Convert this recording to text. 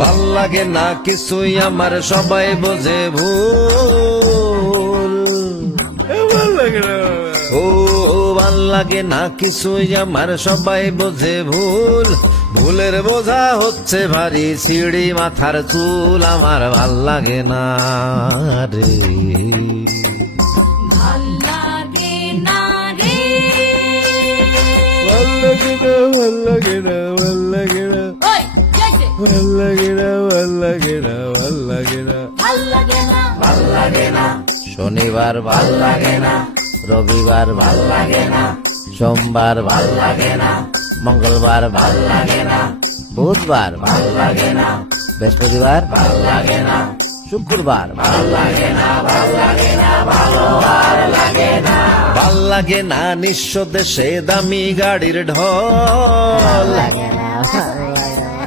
ভাল লাগে না কিছুই আমার সবাই বোঝে ভুল। ও ভাল লাগে না কিছুই আমার সবাই বোঝে ভুল। ভুলের বোঝা হচ্ছে ভারী সিঁড়ি মাথার চুল। আমার ভাল লাগে না রে, ভাল লাগে না রে, ভাল লাগে না, ভাল লাগে না, ভাল লাগে না, ওই গেছে ভাল লাগে না, ভাল লাগে না, ভাল লাগে না, ভাল লাগে না, ভাল লাগে না। শনিবার ভাল লাগে না, রবিবার ভাল লাগে না, সোমবার ভাল লাগে না, মঙ্গলবার ভাল লাগে না, বুধবার ভাল লাগে না, বৃহস্পতিবার ভাল লাগে না, শুক্রবার ভাল লাগে না, ভাল লাগে না, ভালোবার লাগে না, ভাল লাগে না নিঃস্ব দেশে দামি গাড়ির ঢল। লাগে না, ভাল লাগে না।